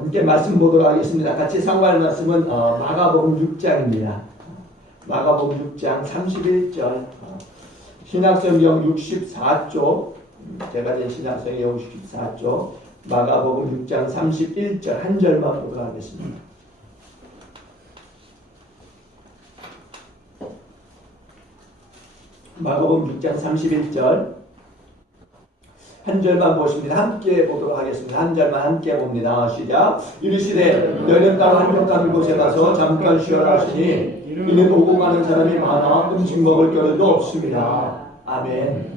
함께 말씀 보도록 하겠습니다. 같이 상고할 말씀은 마가복음 6장입니다. 마가복음 6장 31절 신약성경 64쪽 제가 된 신약성경 64쪽 마가복음 6장 31절 한 절만 보도록 하겠습니다. 마가복음 6장 31절 한 절만 보십니다. 함께 보도록 하겠습니다. 한 절만 함께 봅니다. 시작. 이르시되 너희는 따로 한적한 곳에 가서 잠깐 쉬어라 하시니 이는 오고 가는 사람이 많아 음식 먹을 겨를도 없습니다. 아멘.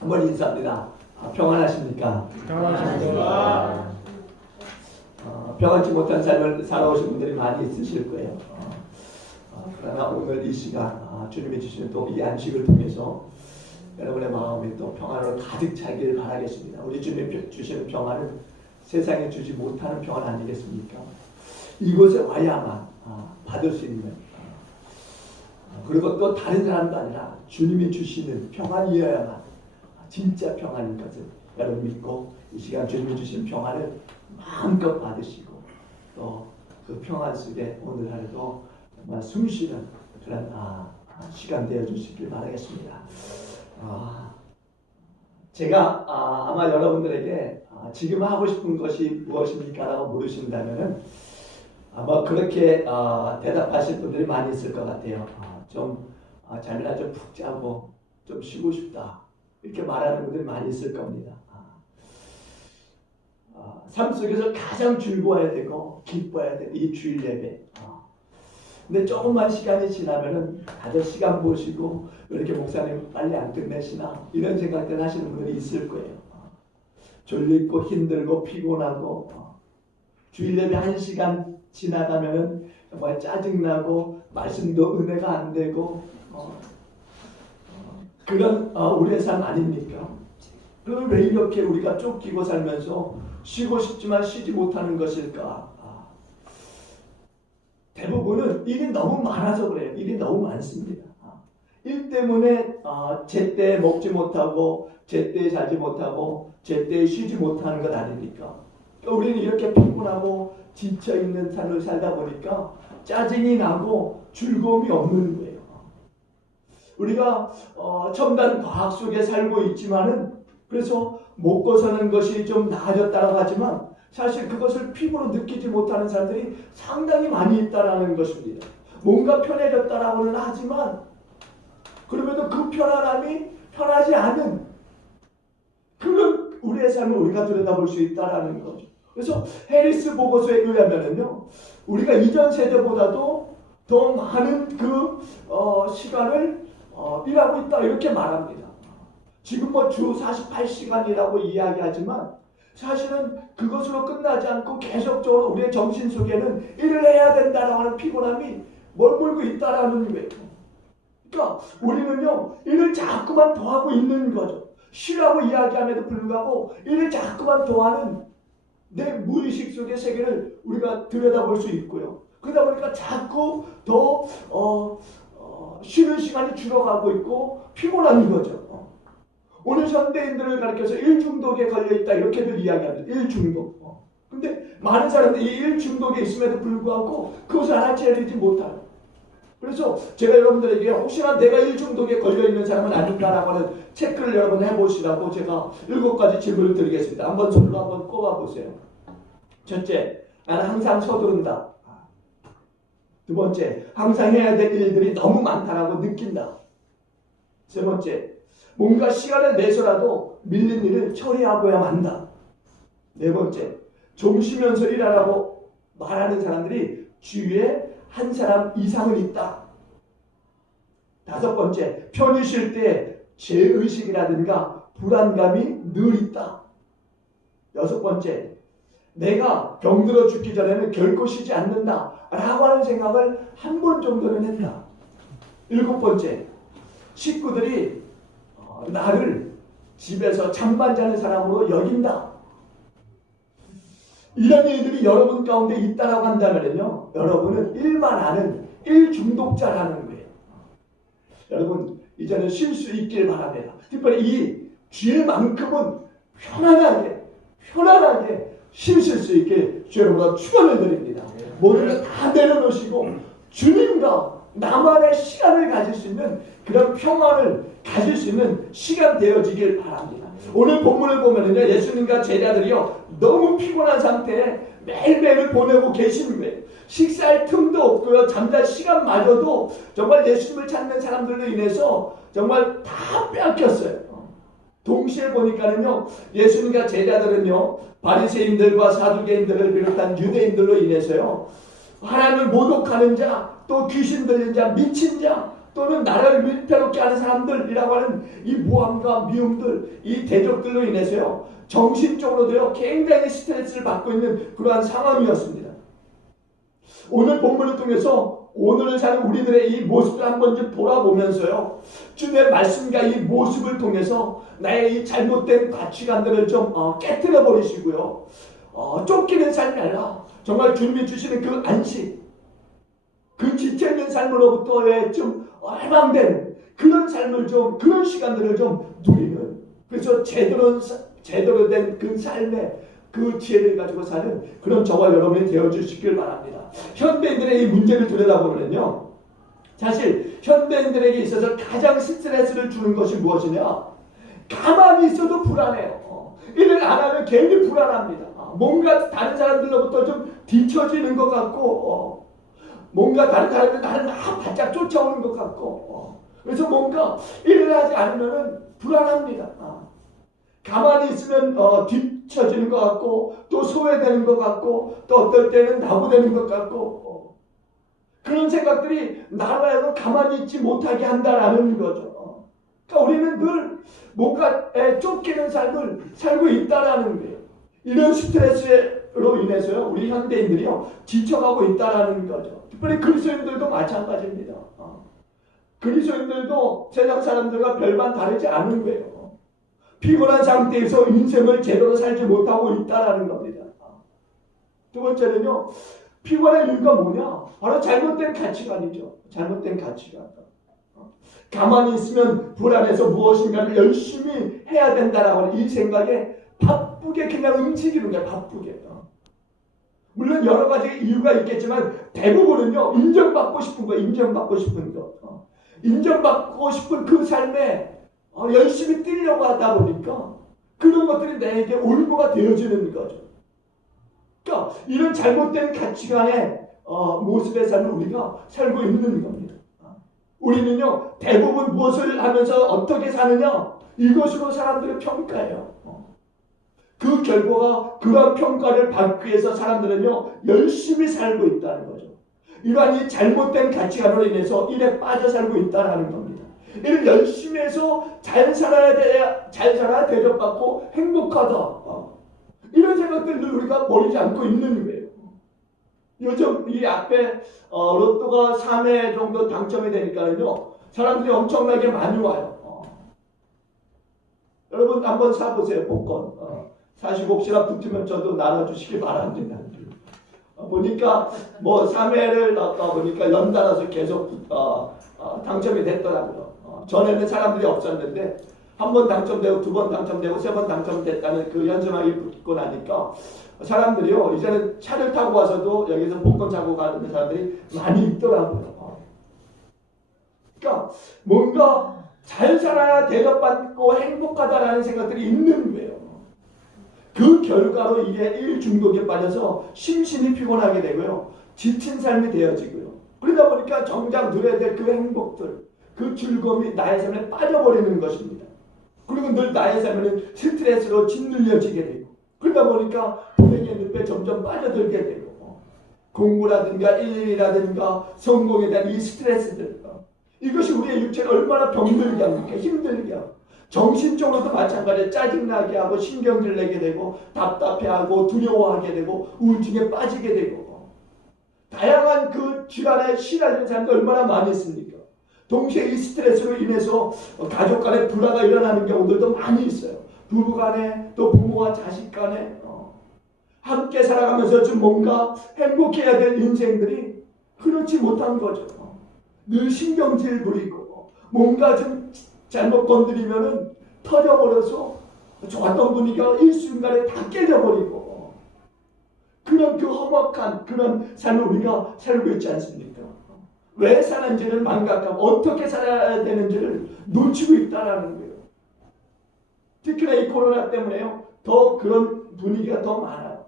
한번 인사합니다. 평안하십니까? 평안하십니까? 평안치 못한 삶을 살아오신 분들이 많이 있으실 거예요. 그러나 오늘 이 시간 주님이 주시는 또 이 안식을 통해서 여러분의 마음이 또 평안으로 가득 차기를 바라겠습니다. 우리 주님 주시는 평안은 세상에 주지 못하는 평안 아니겠습니까? 이곳에 와야만 받을 수 있는 그리고 또 다른 사람도 아니라 주님이 주시는 평안이어야만 진짜 평안인 것을 여러분 믿고 이 시간 주님이 주시는 평안을 마음껏 받으시고 또 그 평안 속에 오늘 하루도 정말 숨쉬는 그런 시간 되어주시길 바라겠습니다. 제가 아마 여러분들에게 지금 하고 싶은 것이 무엇입니까? 라고 물으신다면 아마 그렇게 대답하실 분들이 많이 있을 것 같아요. 잠이나 좀 푹 자고 좀 쉬고 싶다 이렇게 말하는 분들이 많이 있을 겁니다. 삶 속에서 가장 즐거워야 되고 기뻐야 되고 이 주일 예배 근데 조금만 시간이 지나면은 다들 시간 보시고 왜 이렇게 목사님 빨리 안 끝내시나 이런 생각들 하시는 분들이 있을 거예요. 졸리고 힘들고 피곤하고 주일 예배 1시간 지나가면은 정말 짜증나고 말씀도 은혜가 안 되고 그런 우리의 삶 아닙니까? 그럼 왜 이렇게 우리가 쫓기고 살면서 쉬고 싶지만 쉬지 못하는 것일까? 대부분은 일이 너무 많아서 그래요. 일이 너무 많습니다. 일 때문에 제때 먹지 못하고 제때 자지 못하고 제때 쉬지 못하는 것 아닙니까? 우리는 이렇게 피곤하고 지쳐있는 삶을 살다 보니까 짜증이 나고 즐거움이 없는 거예요. 우리가 첨단 과학 속에 살고 있지만은 그래서 먹고 사는 것이 좀 나아졌다고 하지만 사실 그것을 피부로 느끼지 못하는 사람들이 상당히 많이 있다는 것입니다. 뭔가 편해졌다라고는 하지만 그럼에도 그 편안함이 편하지 않은 그런 우리의 삶을 우리가 들여다볼 수 있다는 거죠. 그래서 해리스 보고서에 의하면은요, 우리가 이전 세대보다도 더 많은 시간을 일하고 있다 이렇게 말합니다. 지금 주 48시간이라고 이야기하지만 사실은 그것으로 끝나지 않고 계속적으로 우리의 정신 속에는 일을 해야 된다라고 하는 피곤함이 머물고 있다라는 거예요. 그러니까 우리는요, 일을 자꾸만 더하고 있는 거죠. 쉬라고 이야기함에도 불구하고 일을 자꾸만 더하는 내 무의식 속의 세계를 우리가 들여다볼 수 있고요. 그러다 보니까 자꾸 더 쉬는 시간이 줄어가고 있고 피곤한 거죠. 오늘 현대인들을 가리켜서 일중독에 걸려있다 이렇게들 이야기합니다. 일중독. 근데 많은 사람들이 이 일중독에 있음에도 불구하고 그것을 알아채리지 못하는. 그래서 제가 여러분들에게 혹시나 내가 일중독에 걸려있는 사람은 아닌가라고 하는 체크를 여러분 해보시라고 제가 7가지 질문을 드리겠습니다. 한번 손으로 한번 꼽아보세요. 첫째, 나는 항상 서두른다. 두 번째, 항상 해야 될 일들이 너무 많다라고 느낀다. 세 번째, 뭔가 시간을 내서라도 밀린 일을 처리하고야 만다. 네 번째, 좀 쉬면서 일하라고 말하는 사람들이 주위에 한 사람 이상은 있다. 다섯 번째, 편히 쉴 때 죄의식이라든가 불안감이 늘 있다. 여섯 번째, 내가 병들어 죽기 전에는 결코 쉬지 않는다 라고 하는 생각을 한 번 정도는 했다. 일곱 번째, 식구들이 나를 집에서 잠만 자는 사람으로 여긴다. 이런 일들이 여러분 가운데 있다라고 한다면요, 여러분은 일만 아는 일중독자라는 거예요. 여러분 이제는 쉴 수 있길 바랍니다. 특별히 이 주일만큼은 편안하게 힘쓸 수 있게 주 여러분과 축원을 드립니다. 모든 것 다 내려놓으시고 주님과 나만의 시간을 가질 수 있는 그런 평안을 가질 수 있는 시간 되어지길 바랍니다. 오늘 본문을 보면은요, 예수님과 제자들이요 너무 피곤한 상태에 매일매일 보내고 계시는 거예요. 식사할 틈도 없고요, 잠잘 시간마저도 정말 예수님을 찾는 사람들로 인해서 정말 다 빼앗겼어요. 동시에 보니까는요, 예수님과 제자들은요 바리새인들과 사두개인들을 비롯한 유대인들로 인해서요 하나님을 모독하는 자, 또 귀신 들린 자, 미친 자, 또는 나라를 위태롭게 하는 사람들이라고 하는 이 모함과 미움들, 이 대적들로 인해서요 정신적으로도요 굉장히 스트레스를 받고 있는 그러한 상황이었습니다. 오늘 본문을 통해서 오늘을 사는 우리들의 이 모습을 한번 좀 돌아보면서요 주님의 말씀과 이 모습을 통해서 나의 이 잘못된 가치관들을 좀 깨트려 버리시고요, 쫓기는 삶이 아니라 정말 주님이 주시는 그 안식, 그 지쳐있는 삶으로부터의 좀 해방된 그런 삶을 좀, 그런 시간들을 좀 누리는, 그래서 제대로 된 그 삶의 그 지혜를 가지고 사는 그런 저와 여러분이 되어주시길 바랍니다. 현대인들의 이 문제를 들여다보면요, 사실 현대인들에게 있어서 가장 스트레스를 주는 것이 무엇이냐? 가만히 있어도 불안해요. 일을 안 하면 괜히 불안합니다. 뭔가 다른 사람들로부터 좀 뒤처지는 것 같고, 뭔가 다른 사람들 나를 막 바짝 쫓아오는 것 같고, 그래서 뭔가 일을 하지 않으면 불안합니다. 가만히 있으면 뒤처지는 것 같고, 또 소외되는 것 같고, 또 어떨 때는 나부되는 것 같고, 그런 생각들이 나로 하여금 가만히 있지 못하게 한다라는 거죠. 그러니까 우리는 늘 뭔가에 쫓기는 삶을 살고 있다라는 거예요. 이런 스트레스로 인해서요 우리 현대인들이요 지쳐가고 있다라는 거죠. 특별히 그리스도인들도 마찬가지입니다. 그리스도인들도 세상 사람들과 별반 다르지 않은 거예요. 피곤한 상태에서 인생을 제대로 살지 못하고 있다라는 겁니다. 두 번째는요, 피곤한 이유가 뭐냐? 바로 잘못된 가치관이죠. 잘못된 가치관. 가만히 있으면 불안해서 무엇인가를 열심히 해야 된다라고 하는 이 생각에 바쁘게 그냥 움직이는 거야. 바쁘게. 물론 여러 가지 이유가 있겠지만 대부분은요 인정받고 싶은 거, 인정받고 싶은 거, 인정받고 싶은 그 삶에 열심히 뛰려고 하다 보니까 그런 것들이 내게 올무가 되어지는 거죠. 그러니까 이런 잘못된 가치관의 모습의 삶을 우리가 살고 있는 겁니다. 우리는요 대부분 무엇을 하면서 어떻게 사느냐, 이것으로 사람들을 평가해요. 그 결과가, 그런 평가를 받기 위해서 사람들은요 열심히 살고 있다는 거죠. 이러한 이 잘못된 가치관으로 인해서 일에 빠져 살고 있다는 겁니다. 이를 열심히 해서 잘 살아야 대접받고 행복하다, 이런 생각들을 우리가 버리지 않고 있는 거예요. 요즘 이 앞에 로또가 3회 정도 당첨이 되니까요 사람들이 엄청나게 많이 와요. 여러분 한번 사보세요. 복권 사시고 혹시나 붙으면 저도 나눠주시기 바랍니다. 보니까 뭐 3회를 보니까 연달아서 계속 당첨이 됐더라고요. 전에는 사람들이 없었는데 한 번 당첨되고 두 번 당첨되고 세 번 당첨됐다는 그 현수막이 붙고 나니까 사람들이요 이제는 차를 타고 와서도 여기서 복권 사고 가는 사람들이 많이 있더라고요. 그러니까 뭔가 잘 살아야 대접받고 행복하다라는 생각들이 있는 거예요. 그 결과로 이게 일 중독에 빠져서 심신이 피곤하게 되고요, 지친 삶이 되어지고요. 그러다 보니까 정작 누려야 될 그 행복들, 그 즐거움이 나의 삶에 빠져버리는 것입니다. 그리고 늘 나의 삶에는 스트레스로 짓눌려지게 되고, 그러다 보니까 불행의 늪에 점점 빠져들게 되고, 공부라든가 일이라든가 성공에 대한 이 스트레스들, 이것이 우리의 육체를 얼마나 병들게 합니까? 힘들게 하고, 정신적으로도 마찬가지로 짜증나게 하고, 신경질 내게 되고, 답답해하고, 두려워하게 되고, 우울증에 빠지게 되고, 다양한 그 질환에 시달리는 사람들 얼마나 많이 있습니까? 동시에 이 스트레스로 인해서 가족 간에 불화가 일어나는 경우들도 많이 있어요. 부부 간에, 또 부모와 자식 간에 함께 살아가면서 좀 뭔가 행복해야 될 인생들이 그렇지 못한 거죠. 늘 신경질 부리고, 뭔가 좀 잘못 건드리면은 터져버려서 좋았던 분위기가 일순간에 다 깨져버리고, 그런 그 험악한 그런 삶을 우리가 살고 있지 않습니까? 왜 사는지를 망각하고 어떻게 살아야 되는지를 놓치고 있다라는 거예요. 특히나 이 코로나 때문에요. 더 그런 분위기가 더 많아요.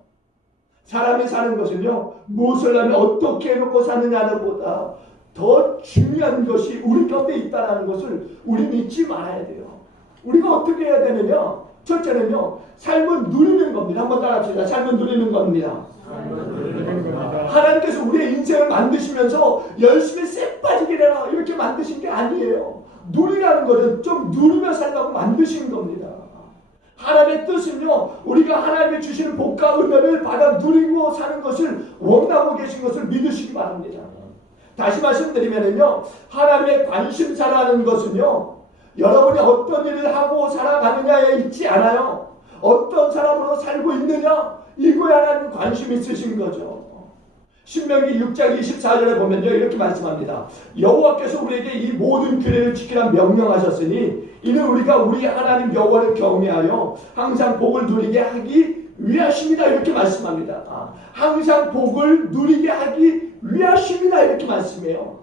사람이 사는 것은요, 무엇을 하면 어떻게 해놓고 사느냐는 보다 더 중요한 것이 우리 곁에 있다는 것을 우리는 잊지 말아야 돼요. 우리가 어떻게 해야 되느냐? 첫째는요, 삶은 누리는 겁니다. 한번 따라합시다. 삶은 누리는 겁니다. 하나님께서 우리의 인생을 만드시면서 열심히 쎄 빠지게 해라 이렇게 만드신 게 아니에요. 누리라는 것은 좀 누리며 살라고 만드신 겁니다. 하나님의 뜻은요, 우리가 하나님이 주시는 복과 은혜를 받아 누리고 사는 것을 원하고 계신 것을 믿으시기 바랍니다. 다시 말씀드리면요, 하나님의 관심사라는 것은요, 여러분이 어떤 일을 하고 살아가느냐에 있지 않아요. 어떤 사람으로 살고 있느냐, 이거에 하나님 관심 있으신 거죠. 신명기 6장 24절에 보면요, 이렇게 말씀합니다. 여호와께서 우리에게 이 모든 규례를 지키라 명령하셨으니 이는 우리가 우리 하나님 여호와를 경외하여 항상 복을 누리게 하기 위하십니다. 이렇게 말씀합니다. 항상 복을 누리게 하기 위하십니다. 이렇게 말씀해요.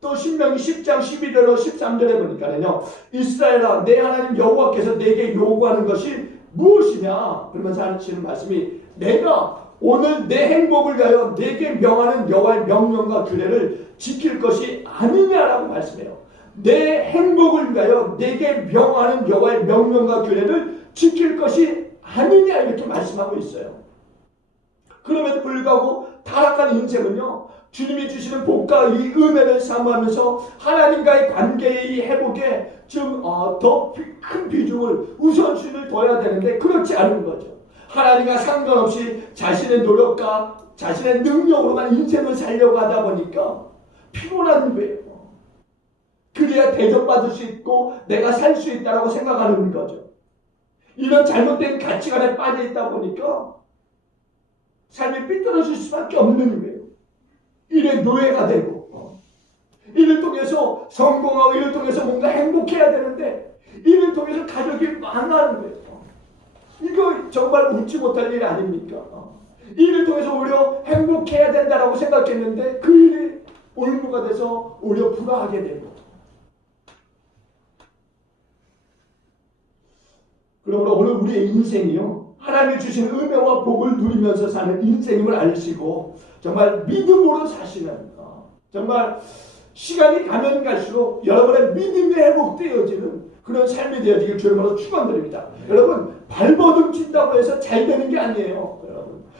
또 신명기 10장 11절로 13절에 보니까는요, 이스라엘아 내 하나님 여호와께서 내게 요구하는 것이 무엇이냐? 그러면서 하시는 말씀이 내가 오늘 내 행복을 위하여 내게 명하는 여호와의 명령과 규례를 지킬 것이 아니냐라고 말씀해요. 내 행복을 위하여 내게 명하는 여호와의 명령과 규례를 지킬 것이 아니냐 이렇게 말씀하고 있어요. 그럼에도 불구하고 타락한 인생은요, 주님이 주시는 복과 이 은혜를 사모하면서 하나님과의 관계의 회복에 좀 더 큰 비중을 우선순위를 둬야 되는데 그렇지 않은 거죠. 하나님과 상관없이 자신의 노력과 자신의 능력으로만 인생을 살려고 하다 보니까 피곤한 거예요. 그래야 대접받을 수 있고 내가 살 수 있다고 생각하는 거죠. 이런 잘못된 가치관에 빠져 있다 보니까 삶이 삐뚤어질 수밖에 없는 거예요. 일의 노예가 되고 이를 통해서 성공하고 이를 통해서 뭔가 행복해야 되는데 이를 통해서 가족이 망하는 거예요. 이거 정말 웃지 못할 일 아닙니까? 이를 통해서 오히려 행복해야 된다라고 생각했는데 그 일이 올무가 돼서 오히려 불화하게 되고, 그러므로 오늘 우리의 인생이요, 하나님이 주신 은혜와 복을 누리면서 사는 인생임을 알시고 정말 믿음으로 사시는, 정말 시간이 가면 갈수록 여러분의 믿음이 회복되어지는 그런 삶이 되어지길 주님으로 축원드립니다. 여러분, 발버둥 친다고 해서 잘 되는 게 아니에요.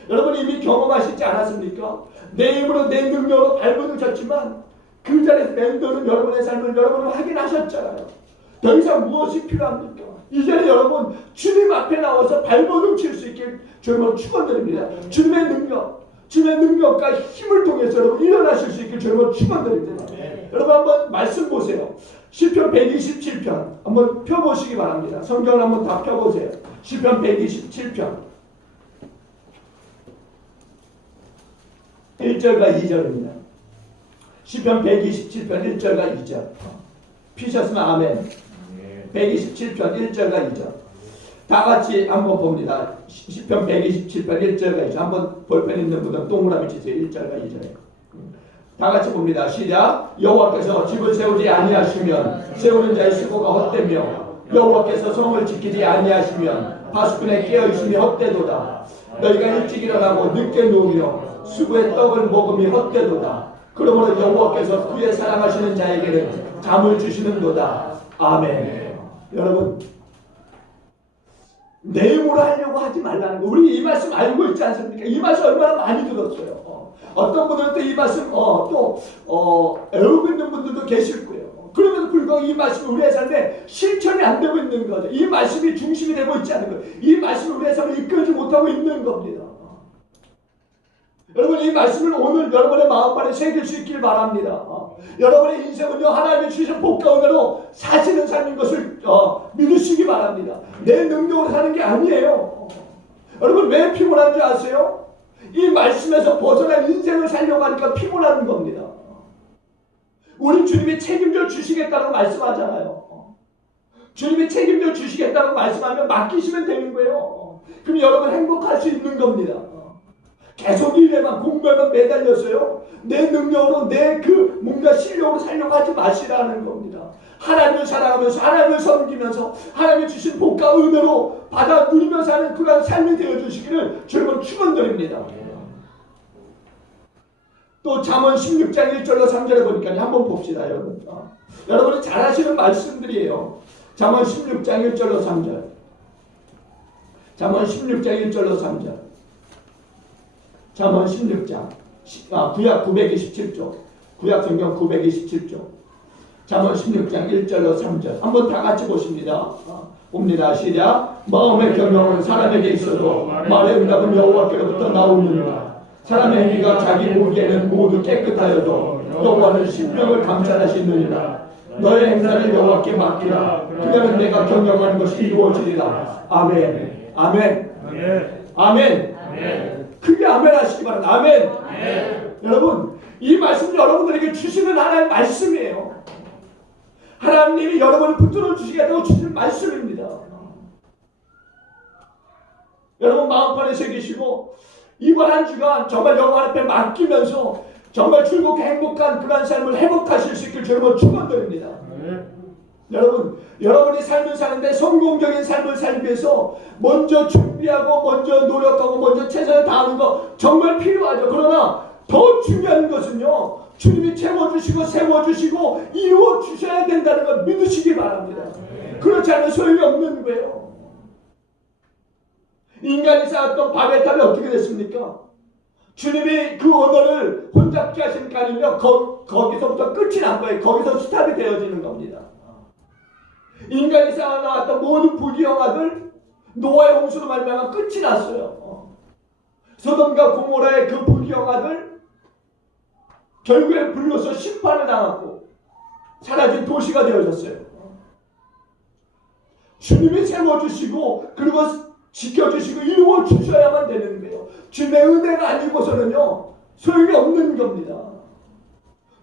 여러분 이미 경험하시지 않았습니까? 내 힘으로 내 능력으로 발버둥 쳤지만 그 자리에서 멘토는 여러분의 삶을 여러분은 확인하셨잖아요. 더 이상 무엇이 필요합니까? 이제는 여러분 주님 앞에 나와서 발버둥 칠 수 있게 주님으로 축원드립니다. 주님의 능력과 힘을 통해서 여러분 일어나실 수 있게 주님으로 축원드립니다. 여러분 한번 말씀 보세요. 시편 127편 한번 펴보시기 바랍니다. 성경을 한번 다 펴보세요. 시편 127편 1절과 2절입니다. 시편 127편 1절과 2절 피셨으면 아멘. 127편 1절과 2절 다 같이 한번 봅니다. 시편 127편 1절과 2절 한번 볼펜 있는 분은 동그라미 치세요. 1절과 2절에 다 같이 봅니다. 시작. 여호와께서 집을 세우지 아니하시면 세우는 자의 수고가 헛되며 여호와께서 성을 지키지 아니하시면 파수꾼의 깨어있음이 헛되도다. 너희가 일찍 일어나고 늦게 누우며 수고의 떡을 먹음이 헛되도다. 그러므로 여호와께서 그의 사랑하시는 자에게는 잠을 주시는도다. 아멘. 여러분 내 힘으로 하려고 하지 말라는 거. 우리 이 말씀 알고 있지 않습니까? 이 말씀 얼마나 많이 들었어요. 어떤 분들은 또 이 말씀 애우고 있는 분들도 계실 거예요. 그럼에도 불구하고 이 말씀이 우리의 삶에 실천이 안 되고 있는 거죠. 이 말씀이 중심이 되고 있지 않은 거예요. 이 말씀이 우리의 삶을 이끌지 못하고 있는 겁니다. 여러분 이 말씀을 오늘 여러분의 마음판에 새길 수 있길 바랍니다. 여러분의 인생은요 하나님이 주신 복과 은혜로 사시는 삶인 것을 믿으시기 바랍니다. 내 능력으로 사는 게 아니에요. 여러분 왜 피곤한 줄 아세요? 이 말씀에서 벗어난 인생을 살려고 하니까 피곤한 겁니다. 우리 주님이 책임져 주시겠다고 말씀하잖아요. 주님이 책임져 주시겠다고 말씀하면 맡기시면 되는 거예요. 그럼 여러분 행복할 수 있는 겁니다. 계속 일에만 공부에만 매달렸어요. 내 능력으로 내 그 뭔가 실력으로 살려고 하지 마시라는 겁니다. 하나님을 사랑하면서 하나님을 섬기면서 하나님이 주신 복과 은혜로 받아 누리며 사는 그런 삶이 되어주시기를 주님은 축원드립니다. 또 잠언 16장 1절로 3절에 보니까 한번 봅시다. 여러분. 여러분이 잘 아시는 말씀들이에요. 잠언 16장 1절로 3절. 잠언 16장 1절로 3절. 잠언 16장 구약 927조. 구약 성경 927조. 잠언 16장 1절로 3절. 한번 다 같이 보십니다. 봅니다. 시작. 마음의 경영은 사람에게 있어도 말의 응답은 여호와께로부터 나오느니라. 사람의 행위가 자기 보기에는 모두 깨끗하여도 여호와는 심령을 감찰하시느니라. 너의 행사를 여호와께 맡기라. 그러면 내가 경영하는 것이 이루어지리라. 아멘. 아멘. 아멘. 크게 아멘 하시기 바랍니다. 아멘. 여러분, 이 말씀 여러분들에게 주시는 하나님의 말씀이에요. 하나님이 여러분을 붙들어 주시겠다고 주시는 말씀입니다. 여러분 마음판에 새기시고 이번 한 주간 정말 여호와 앞에 맡기면서 정말 즐겁고 행복한 그런 삶을 회복하실 수 있길 여러분 축원드립니다. 여러분, 여러분이 삶을 사는데 성공적인 삶을 살기 위해서 먼저 준비하고 먼저 노력하고 먼저 최선을 다하는 거 정말 필요하죠. 그러나 더 중요한 것은요, 주님이 채워주시고 세워주시고 이루어주셔야 된다는 걸 믿으시기 바랍니다. 그렇지 않으면 소용이 없는 거예요. 인간이 쌓았던 바벨탑이 어떻게 됐습니까? 주님이 그 언어를 혼잡게 하시니까 아니면 거기서부터 끝이 난 거예요. 거기서 스탑이 되어지는 겁니다. 인간이 쌓아나왔던 모든 부귀영화들 노아의 홍수로 말미암아 끝이 났어요. 소돔과 고모라의 그 부귀영화들 결국에 불로서 심판을 당하고 사라진 도시가 되어졌어요. 주님이 세워주시고 그리고 지켜주시고 이루어주셔야만 되는 거예요. 주님의 은혜가 아니고서는요 소용이 없는 겁니다.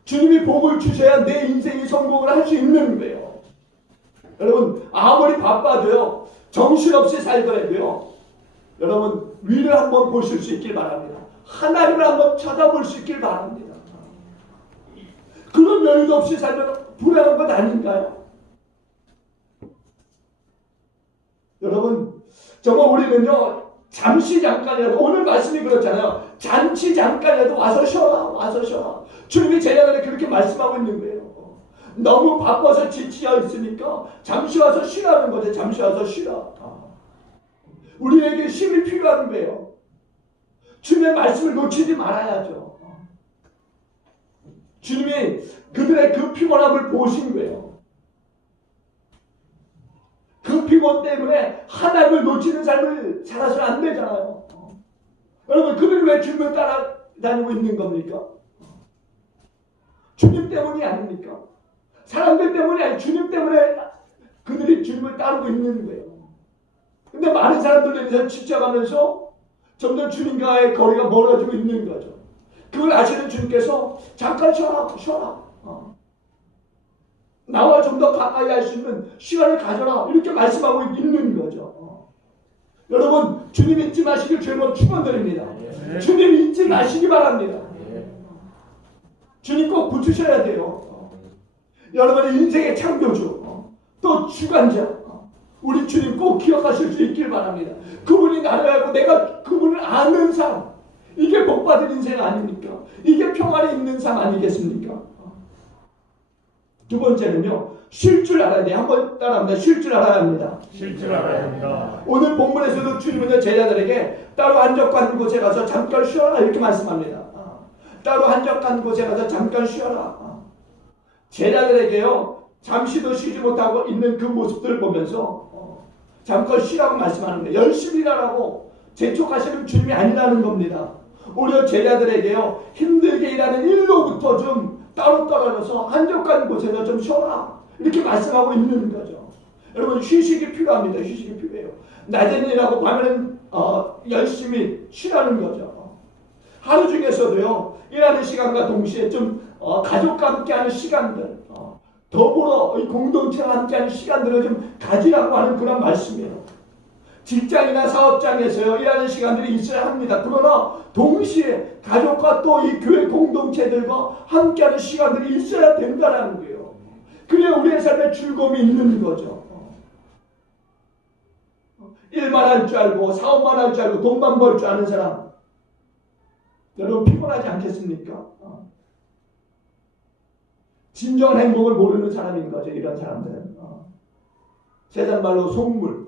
주님이 복을 주셔야 내 인생이 성공을 할 수 있는 거예요. 여러분 아무리 바빠도요 정신없이 살더라도요 여러분 위를 한번 보실 수 있길 바랍니다. 하나님을 한번 쳐다볼 수 있길 바랍니다. 그런 여유도 없이 살면 불행한 것 아닌가요? 여러분 정말 우리는요 잠시 잠깐이라도 오늘 말씀이 그렇잖아요. 잠시 잠깐이라도 와서 쉬어라. 와서 쉬어라. 주님이 제자들에게 그렇게 말씀하고 있는 거예요. 너무 바빠서 지치어 있으니까 잠시 와서 쉬라는 거죠. 잠시 와서 쉬라. 우리에게 쉼이 필요한 거예요. 주님의 말씀을 놓치지 말아야죠. 주님이 그들의 그 피곤함을 보신 거예요. 그 피곤 때문에 하나님을 놓치는 삶을 살아서는 안 되잖아요. 여러분 그들이 왜 주님을 따라다니고 있는 겁니까? 주님 때문이 아닙니까? 사람들 때문이 아니고 주님 때문에 그들이 주님을 따르고 있는 거예요. 근데 많은 사람들에 대해서 지쳐가면서 점점 주님과의 거리가 멀어지고 있는 거죠. 그걸 아시는 주님께서 잠깐 쉬어라. 나와 좀 더 가까이 할 수 있는 시간을 가져라. 이렇게 말씀하고 있는 거죠. 여러분 주님 잊지 마시길 주님은 축원드립니다. 주님 잊지 마시기 바랍니다. 주님 꼭 붙으셔야 돼요. 여러분의 인생의 창조주 또 주관자 우리 주님 꼭 기억하실 수 있길 바랍니다. 그분이 나를 알고 내가 그분을 아는 삶 이게 복받은 인생 아닙니까? 이게 평안에 있는 삶 아니겠습니까? 두 번째는요 쉴 줄 알아야 돼요. 한번 따라합니다. 쉴 줄 알아야 합니다. 쉴 줄 알아야 합니다. 오늘 본문에서도 주님은 제자들에게 따로 한적한 곳에 가서 잠깐 쉬어라 이렇게 말씀합니다. 따로 한적한 곳에 가서 잠깐 쉬어라. 제자들에게요 잠시도 쉬지 못하고 있는 그 모습들을 보면서 잠깐 쉬라고 말씀하는 거예요. 열심히 일하라고 재촉하시는 주님이 아니라는 겁니다. 오히려 제자들에게요 힘들게 일하는 일로부터 좀 따로 떨어져서 한적한 곳에서 좀 쉬어라 이렇게 말씀하고 있는 거죠. 여러분 휴식이 필요합니다. 휴식이 필요해요. 낮에는 일하고 밤에는 열심히 쉬라는 거죠. 하루 중에서도요 일하는 시간과 동시에 좀 가족과 함께하는 시간들 더불어 이 공동체와 함께하는 시간들을 좀 가지라고 하는 그런 말씀이에요. 직장이나 사업장에서요, 일하는 시간들이 있어야 합니다. 그러나 동시에 가족과 또 이 교회 공동체들과 함께하는 시간들이 있어야 된다는 거예요. 그래야 우리의 삶에 즐거움이 있는 거죠. 일만 할 줄 알고 사업만 할 줄 알고 돈만 벌 줄 아는 사람, 여러분 피곤하지 않겠습니까? 진정한 행복을 모르는 사람인 거죠. 이런 사람들은 세상 말로 속물.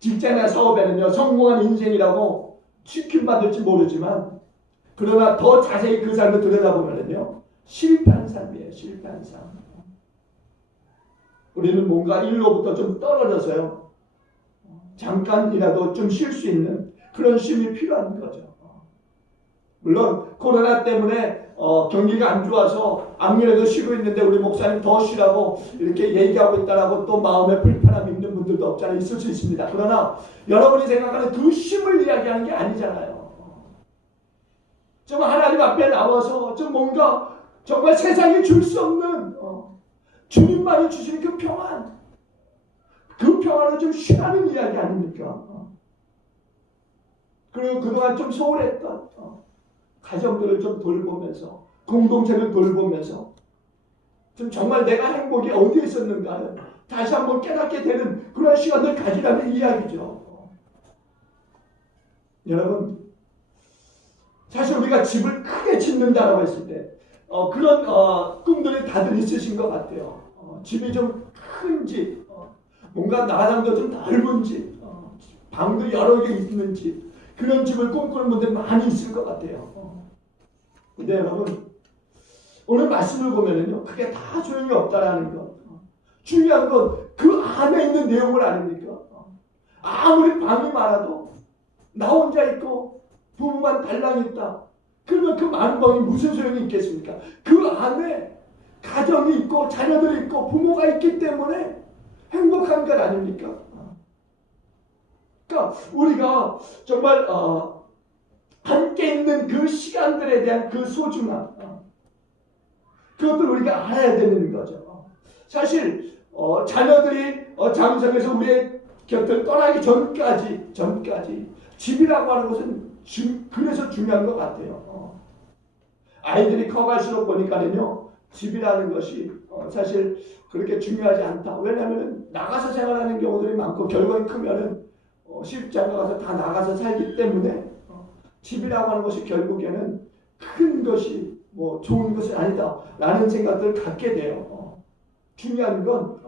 직장이나 사업에는요, 성공한 인생이라고 치킨 받을지 모르지만, 그러나 더 자세히 그 삶을 들여다보면요, 실패한 삶이에요. 실패한 삶. 우리는 뭔가 일로부터 좀 떨어져서요, 잠깐이라도 좀 쉴 수 있는 그런 쉼이 필요한 거죠. 물론 코로나 때문에 경기가 안 좋아서 아무래도 쉬고 있는데 우리 목사님 더 쉬라고 이렇게 얘기하고 있다라고 또 마음에 불편함이 있는 분들도 없잖아요. 있을 수 있습니다. 그러나 여러분이 생각하는 그 쉼을 이야기하는 게 아니잖아요. 좀 하나님 앞에 나와서 좀 뭔가 정말 세상에 줄 수 없는 주님만이 주시는 그 평안, 그 평안을 좀 쉬라는 이야기 아닙니까? 그리고 그동안 좀 소홀했던 가정들을 좀 돌보면서, 공동체를 돌보면서 좀 정말 내가 행복이 어디에 있었는가를 다시 한번 깨닫게 되는 그런 시간을 가지라는 이야기죠. 여러분, 사실 우리가 집을 크게 짓는다라고 했을 때 그런 꿈들이 다들 있으신 것 같아요. 집이 좀 큰 집, 뭔가 나랑도 좀 넓은 집, 방도 여러 개 있는 집, 그런 집을 꿈꾸는 분들 많이 있을 것 같아요. 근데 여러분, 오늘 말씀을 보면은요, 그게 다 소용이 없다라는 것. 중요한 건 그 안에 있는 내용을 아닙니까? 아무리 방이 많아도 나 혼자 있고 부부만 달랑 있다. 그러면 그 많은 방이 무슨 소용이 있겠습니까? 그 안에 가정이 있고 자녀들이 있고 부모가 있기 때문에 행복한 것 아닙니까? 그러니까 우리가 정말 함께 있는 그 시간들에 대한 그 소중함, 그것들 우리가 알아야 되는 거죠. 사실 자녀들이 장성에서 우리의 곁을 떠나기 전까지 집이라고 하는 것은 그래서 중요한 것 같아요. 아이들이 커갈수록 보니까는요, 집이라는 것이 사실 그렇게 중요하지 않다. 왜냐하면 나가서 생활하는 경우들이 많고 결국엔 크면은 시집장가 가서 다 나가서 살기 때문에 집이라고 하는 것이 결국에는 큰 것이 뭐 좋은 것이 아니다 라는 생각들을 갖게 돼요. 중요한 건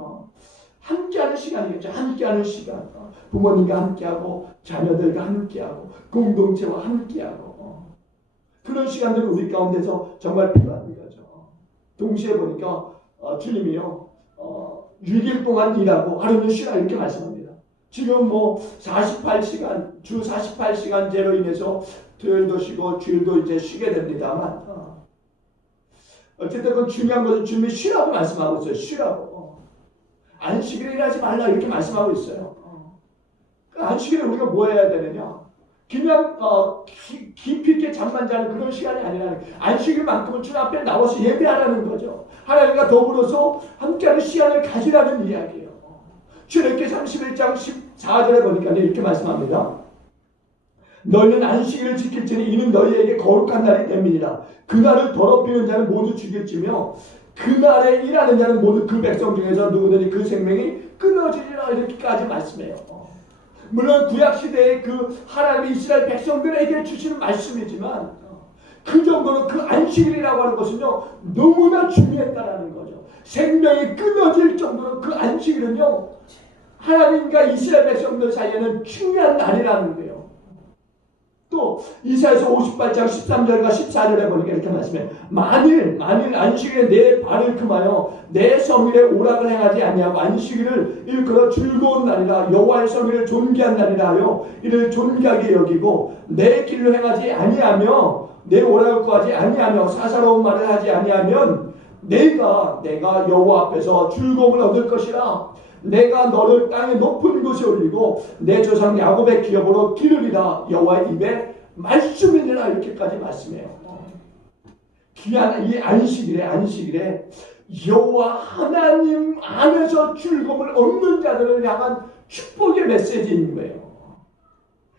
함께하는 시간이겠죠. 함께하는 시간, 부모님과 함께하고 자녀들과 함께하고 공동체와 함께하고 그런 시간들을 우리 가운데서 정말 필요한 거죠. 동시에 보니까 주님이요 6일 동안 일하고 하루는 쉬라 이렇게 말씀합니다. 지금 뭐 48시간, 주 48시간제로 인해서 토요일도 쉬고 주일도 이제 쉬게 됩니다만 어쨌든 그 중요한 것은 주님이 쉬라고 말씀하고 있어요. 쉬라고. 안식일에 일하지 말라 이렇게 말씀하고 있어요. 안식일에 우리가 뭐 해야 되느냐? 그냥 깊이 있게 잠만 자는 그런 시간이 아니라는 거예요. 안식일만큼은 주님 앞에 나와서 예배하라는 거죠. 하나님과 더불어서 함께하는 시간을 가지라는 이야기예요. 출애굽기 31장 14절에 보니까 이렇게 말씀합니다. 너희는 안식일을 지킬지니 이는 너희에게 거룩한 날이 됨이니라. 그날을 더럽히는 자는 모두 죽일지며 그날에 일하는 자는 모두 그 백성 중에서 누구든지 그 생명이 끊어지리라 이렇게까지 말씀해요. 물론 구약시대에 그 하나님이 이스라엘 백성들에게 주시는 말씀이지만 그 정도로 그 안식일이라고 하는 것은요 너무나 중요했다라는 거죠. 생명이 끊어질 정도로 그 안식일은요 하나님과 이스라엘 백성들 사이에는 중요한 날이라는 거예요. 또 이사야서 58장 13절과 14절에 보니까 이렇게 말씀해요. 만일 안식일에 내 발을 금하여 내 성일에 오락을 행하지 아니하고 안식일을 일컬어 즐거운 날이라 여호와의 성일을 존귀한 날이라 하여 이를 존귀하게 여기고 내 길로 행하지 아니하며 내 오락을 구하지 아니하며 사사로운 말을 하지 아니하면 내가 여호와 앞에서 즐거움을 얻을 것이라. 내가 너를 땅의 높은 곳에 올리고 내 조상 야곱의 기업으로 기르리라. 여호와의 입에 말씀이니라. 이렇게까지 말씀해요. 귀한 이 안식일에 여호와 하나님 안에서 즐거움을 얻는 자들을 향한 축복의 메시지인 거예요.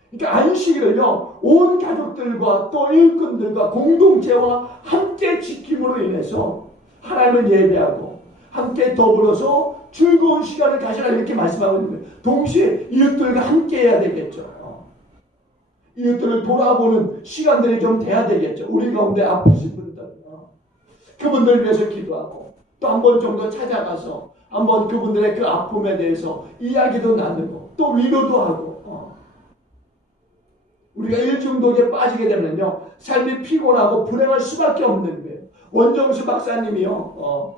그러니까 안식일은요, 온 가족들과 또 일꾼들과 공동체와 함께 지킴으로 인해서 하나님을 예배하고 함께 더불어서 즐거운 시간을 가지라 이렇게 말씀하고 있는 거예요. 동시에 이웃들과 함께 해야 되겠죠. 이웃들을 돌아보는 시간들이 좀 돼야 되겠죠. 우리 가운데 아프신 분들, 그분들 위해서 기도하고 또 한 번 정도 찾아가서 한번 그분들의 그 아픔에 대해서 이야기도 나누고 또 위로도 하고. 우리가 일중독에 빠지게 되면요, 삶이 피곤하고 불행할 수밖에 없는 거예요. 원정수 박사님이요,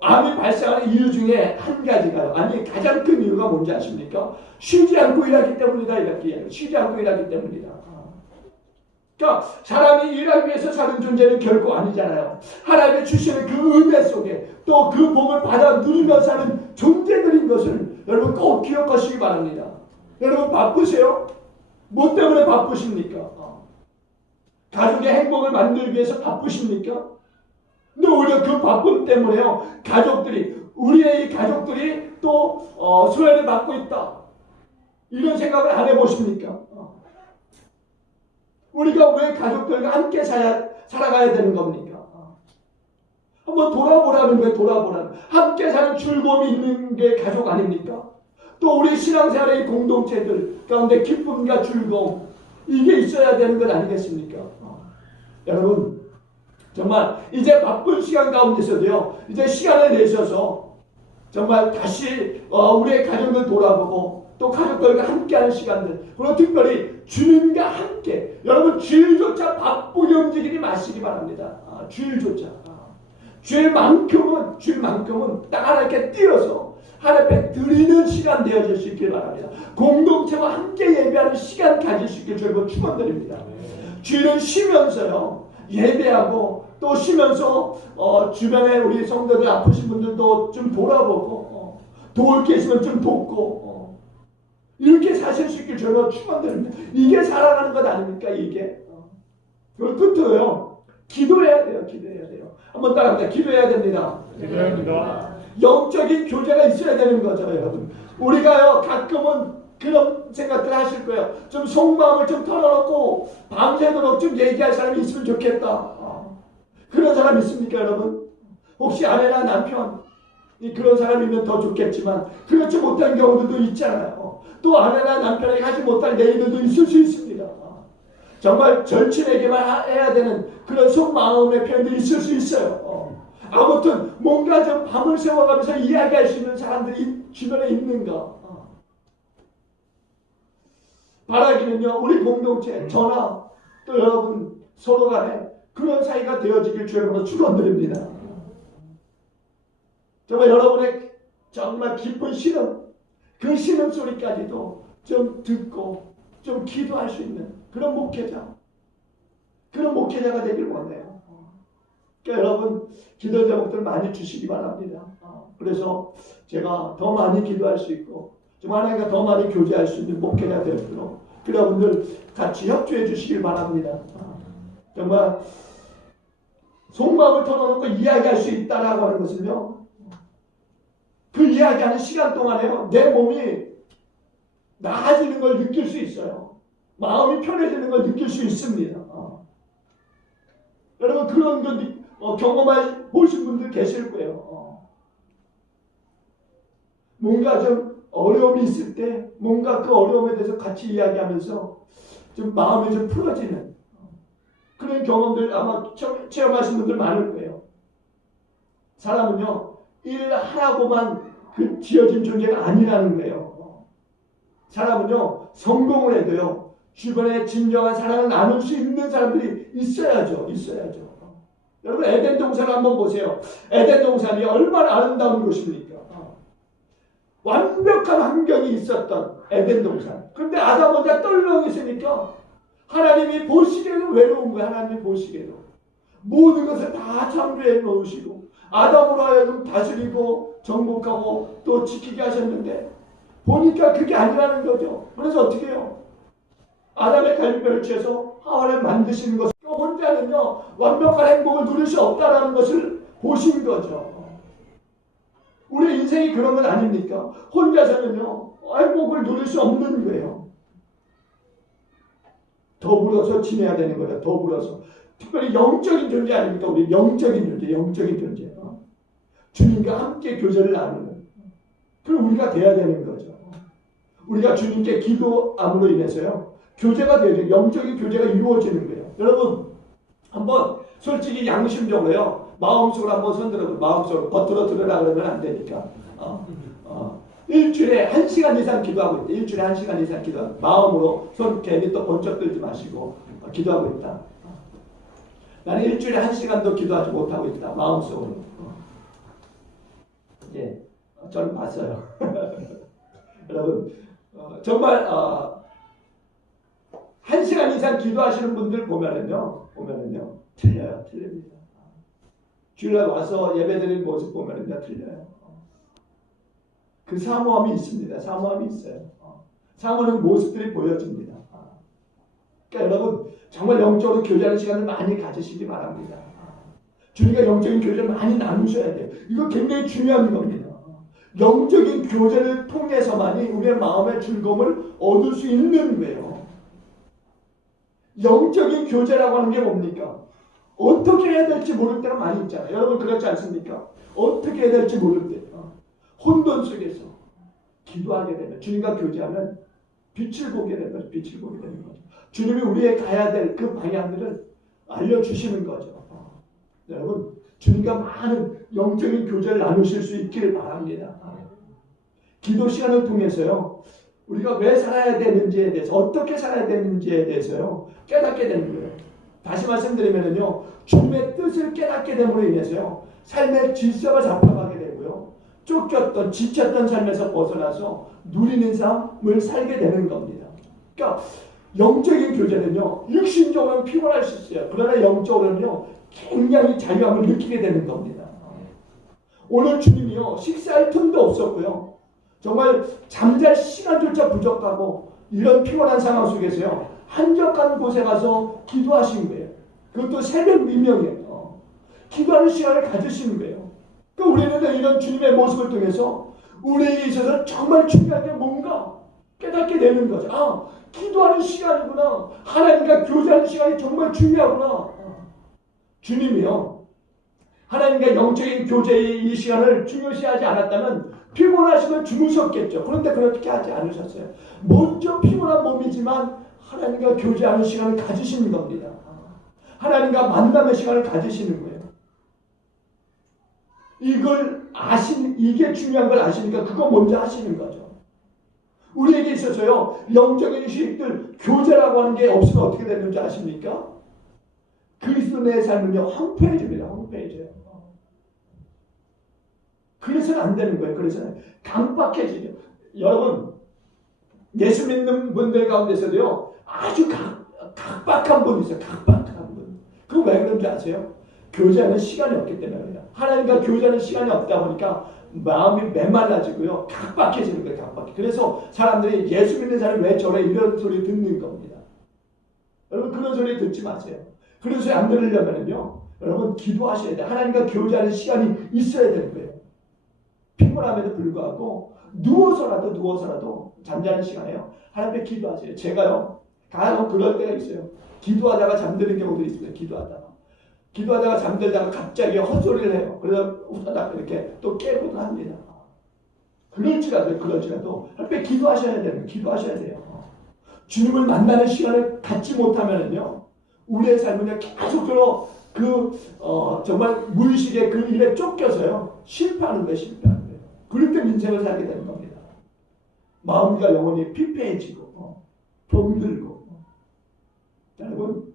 암이 발생하는 이유 중에 한 가지가요. 아니, 가장 큰 이유가 뭔지 아십니까? 쉬지 않고 일하기 때문이다, 이렇게 이야기해요. 쉬지 않고 일하기 때문이다. 그러니까 사람이 일하기 위해서 사는 존재는 결코 아니잖아요. 하나님의 주시는 그 은혜 속에 또 그 복을 받아 누리며 사는 존재들인 것을 여러분 꼭 기억하시기 바랍니다. 여러분 바쁘세요? 뭐 때문에 바쁘십니까? 가족의 행복을 만들기 위해서 바쁘십니까? 근데 오히려 그 바쁨 때문에요, 우리의 이 가족들이 또 소외를 받고 있다, 이런 생각을 안 해보십니까? 우리가 왜 가족들과 함께 살아가야 되는 겁니까? 한번 돌아보라는 거예요. 돌아보라는. 함께 사는 즐거움이 있는 게 가족 아닙니까? 또 우리 신앙생활의 공동체들 가운데 기쁨과 즐거움, 이게 있어야 되는 것 아니겠습니까? 여러분, 정말 이제 바쁜 시간 가운데서도요, 이제 시간을 내셔서 정말 다시 우리의 가족을 돌아보고 또 가족들과 함께하는 시간들, 그리고 특별히 주님과 함께, 여러분 주일조차 바쁘게 움직이지 마시기 바랍니다. 주일조차. 주일만큼은 딱 하나님께 뛰어서 하나님께 드리는 시간 되어질 수 있길 바랍니다. 공동체와 함께 예배하는 시간 가질 수 있길 주님을 축원드립니다. 주일은 쉬면서요, 예배하고 또 쉬면서 주변에 우리 성도들 아프신 분들도 좀 돌아보고 도울 게 있으면 좀 돕고 이렇게 사실 수 있길 주님을 축원드립니다. 이게 살아가는 것 아닙니까? 이게. 그걸 끝으로요, 기도해야 돼요. 기도해야 돼요. 한번 따라합니다. 기도해야 됩니다. 기도합니다. 영적인 교제가 있어야 되는 거죠, 여러분. 우리가요, 가끔은 그런 생각들 하실 거예요. 좀 속마음을 좀 털어놓고 밤새도록 좀 얘기할 사람이 있으면 좋겠다. 그런 사람 있습니까, 여러분? 혹시 아내나 남편이 그런 사람이면 더 좋겠지만 그렇지 못한 경우들도 있잖아요. 또 아내나 남편에게 하지 못할 내일들도 있을 수 있습니다. 정말 절친에게만 해야 되는 그런 속마음의 표현들이 있을 수 있어요. 아무튼 뭔가 좀 밤을 새워가면서 이야기할 수 있는 사람들이 주변에 있는가. 바라기는요, 우리 공동체, 저나 또 여러분 서로 간에 그런 사이가 되어지길 주님으로 축원드립니다. 정말 여러분의 정말 깊은 신음, 그 신음 소리까지도 좀 듣고 좀 기도할 수 있는 그런 목회자가 되길 원해요. 그러니까 여러분 기도 제목들 많이 주시기 바랍니다. 그래서 제가 더 많이 기도할 수 있고 좀 하나님과 더 많이 교제할 수 있는 목회자 되도록 여러분들 같이 협조해 주시길 바랍니다. 정말 속마음을 털어놓고 이야기할 수 있다라고 하는 것은요, 그 이야기하는 시간 동안에요, 내 몸이 나아지는 걸 느낄 수 있어요. 마음이 편해지는 걸 느낄 수 있습니다. 여러분 그런 거 경험해 보신 분들 계실 거예요. 뭔가 좀 어려움이 있을 때 뭔가 그 어려움에 대해서 같이 이야기하면서 좀 마음이 좀 풀어지는 그런 경험들 아마 체험하신 분들 많을 거예요. 사람은요, 일하라고만 그 지어진 존재가 아니라는 거예요. 사람은요, 성공을 해도요, 주변에 진정한 사랑을 나눌 수 있는 사람들이 있어야죠. 여러분 에덴 동산을 한번 보세요. 에덴 동산이 얼마나 아름다운 곳입니까? 완벽한 환경이 있었던 에덴 동산. 그런데 아담 혼자 떨렁했으니까 하나님이 보시기에는 외로운 거예요. 하나님이 보시기에도 모든 것을 다 창조해 놓으시고 아담으로 하여금 다스리고 정복하고 또 지키게 하셨는데 보니까 그게 아니라는 거죠. 그래서 어떻게 해요? 아담의 갈비뼈를 취해서 하와를 만드시는 것을 혼자는요, 완벽한 행복을 누릴 수 없다는 것을 보신 거죠. 우리 인생이 그런 건 아닙니까? 혼자서는요, 행복을 누릴 수 없는 거예요. 더불어서 지내야 되는 거죠. 더불어서. 특별히 영적인 존재 아닙니까? 우리 영적인 존재, 영적인 존재. 주님과 함께 교제를 나누는. 그럼 우리가 돼야 되는 거죠. 우리가 주님께 기도함으로 인해서요, 교제가 되죠. 영적인 교제가 이루어지는 거예요. 여러분, 한번 솔직히 양심적으로요, 마음속으로 한번 손들어보세요. 마음속으로 겉으로 들으라 그러면 안 되니까. 일주일에 1시간 이상 기도하고 있다. 일주일에 1시간 이상 기도하고 마음으로 손 괜히 또 번쩍 들지 마시고 기도하고 있다. 나는 일주일에 1시간도 기도하지 못하고 있다. 마음속으로. 예, 저는 봤어요. 여러분, 정말 1시간 이상 기도하시는 분들 보면은요, 틀립니다. 주일날 와서 예배드리는 모습 보면은요, 틀려요. 그 사모함이 있습니다. 사모함이 있어요. 사모하는 모습들이 보여집니다. 그러니까 여러분, 정말 영적으로 교제하는 시간을 많이 가지시기 바랍니다. 주님과 영적인 교제를 많이 나누셔야 돼요. 이거 굉장히 중요한 겁니다. 영적인 교제를 통해서만이 우리의 마음의 즐거움을 얻을 수 있는 거예요. 영적인 교제라고 하는 게 뭡니까? 어떻게 해야 될지 모를 때가 많이 있잖아요. 여러분 그렇지 않습니까? 어떻게 해야 될지 모를 때 혼돈 속에서 기도하게 되면, 주님과 교제하면 빛을 보게 되는 거죠. 빛을 보게 되는 거죠. 주님이 우리의 가야 될 그 방향들을 알려주시는 거죠. 여러분, 주님과 많은 영적인 교제를 나누실 수 있기를 바랍니다. 기도 시간을 통해서요, 우리가 왜 살아야 되는지에 대해서, 어떻게 살아야 되는지에 대해서요, 깨닫게 되는 거예요. 다시 말씀드리면요, 주님의 뜻을 깨닫게 됨으로 인해서요, 삶의 질서가 잡혀가게 되고요, 쫓겼던, 지쳤던 삶에서 벗어나서 누리는 삶을 살게 되는 겁니다. 그러니까 영적인 교제는요, 육신적으로는 피곤할 수 있어요. 그러나 영적으로는요, 굉장히 자유함을 느끼게 되는 겁니다. 오늘 주님이요, 식사할 틈도 없었고요, 정말 잠잘 시간조차 부족하고 이런 피곤한 상황 속에서요, 한적한 곳에 가서 기도하신 거예요. 그것도 새벽 미명이에요. 기도하는 시간을 가지시는 거예요. 그러니까 우리는 이런 주님의 모습을 통해서 우리에게 있어서 정말 중요한 게 뭔가 깨닫게 되는 거죠. 기도하는 시간이구나. 하나님과 교제하는 시간이 정말 중요하구나. 주님이요, 하나님과 영적인 교제의 이 시간을 중요시하지 않았다면 피곤하시면 주무셨겠죠. 그런데 그렇게 하지 않으셨어요. 먼저 피곤한 몸이지만 하나님과 교제하는 시간을 가지시는 겁니다. 하나님과 만남의 시간을 가지시는 거예요. 이게 중요한 걸 아시니까 그거 먼저 하시는 거죠. 우리에게 있어서요, 영적인 휴식들, 교제라고 하는 게 없으면 어떻게 되는지 아십니까? 그리스도의 삶은요, 홈페이지입니다. 홈페이지예요. 그래서는 안 되는 거예요. 그래서는 강박해지죠. 여러분, 예수 믿는 분들 가운데서도요, 아주 각박한 분이 있어요. 각박한 분. 그거 왜 그런지 아세요? 교제하는 시간이 없기 때문입니다. 하나님과 교제하는 시간이 없다 보니까 마음이 메말라지고요, 각박해지는 거예요. 각박해. 그래서 사람들이 예수 믿는 사람이 왜 저래, 이런 소리 듣는 겁니다. 여러분, 그런 소리 듣지 마세요. 그런 소리 안 들으려면요, 여러분 기도하셔야 돼요. 하나님과 교제하는 시간이 있어야 되는 거예요. 피곤함에도 불구하고 누워서라도 잠자는 시간에요, 하나님께 기도하세요. 제가요, 간혹 그럴 때가 있어요. 기도하다가 잠드는 경우도 있습니다. 기도하다가 잠들다가 갑자기 헛소리를 해요. 그래서 후다닥 이렇게 또 깨고도 합니다. 그럴지라도 하나님께 기도하셔야 돼요. 주님을 만나는 시간을 갖지 못하면은요, 우리의 삶은요, 계속적으로 정말 무의식의 그 일에 쫓겨서요, 실패하는 거예요. 그럴 때 인생을 살게 되는 겁니다. 마음과 영혼이 피폐해지고, 병들고. 여러분,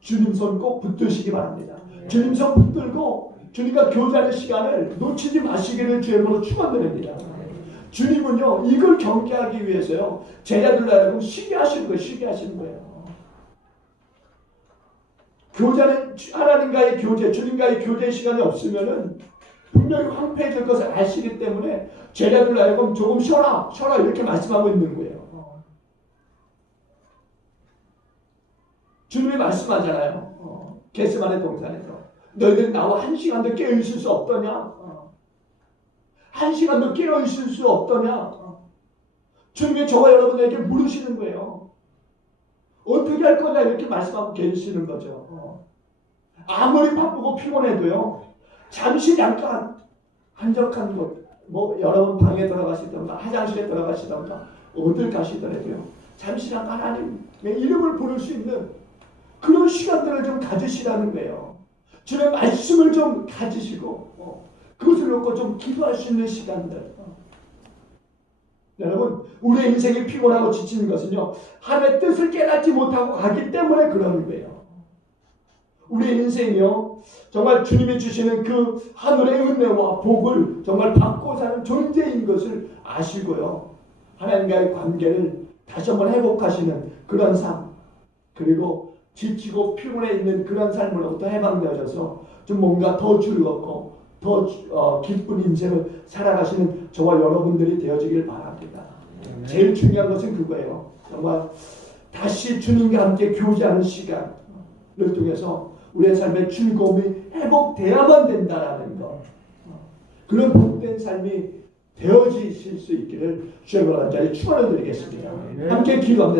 주님 손 꼭 붙드시기 바랍니다. 주님 손 붙들고, 주님과 교제하는 시간을 놓치지 마시기를 주의 이름으로 축원드립니다. 주님은요, 이걸 경계하기 위해서요, 제자들로 하여금 쉬게 하시는 거예요. 교제는 하나님과의 교제, 주님과의 교제 시간이 없으면은 분명히 황폐해질 것을 아시기 때문에 제자들로 하여금 조금 쉬어라 이렇게 말씀하고 있는 거예요. 주님이 말씀하잖아요. 겟세마네 동산에서 너희들 나와 한 시간도 깨어있을 수 없더냐? 한 시간도 깨어있을 수 없더냐? 주님이 저와 여러분에게 물으시는 거예요. 어떻게 할 거냐 이렇게 말씀하고 계시는 거죠. 아무리 바쁘고 피곤해도요. 잠시 잠깐 한적한 곳, 뭐 여러분 방에 들어가시던가 화장실에 들어가시던가 어딜 가시더라도요. 잠시 잠깐 하나님의 이름을 부를 수 있는 그런 시간들을 좀 가지시라는 거예요. 주님의 말씀을 좀 가지시고 그것을 놓고 좀 기도할 수 있는 시간들. 여러분, 우리의 인생이 피곤하고 지치는 것은요, 하나님의 뜻을 깨닫지 못하고 가기 때문에 그러는 거예요. 우리의 인생이요, 정말 주님이 주시는 그 하늘의 은혜와 복을 정말 받고 사는 존재인 것을 아시고요, 하나님과의 관계를 다시 한번 회복하시는 그런 삶, 그리고 지치고 피곤해 있는 그런 삶으로부터 해방되어져서 좀 뭔가 더 즐겁고 더 기쁜 인생을 살아가시는 저와 여러분들이 되어지길 바랍니다. 제일 중요한 것은 그거예요. 정말 다시 주님과 함께 교제하는 시간을 통해서 우리의 삶의 즐거움이 회복되어야만 된다라는 것. 그런 복된 삶이 되어지실 수 있기를 주의 간절히 축원을 드리겠습니다. 함께 기도합니다.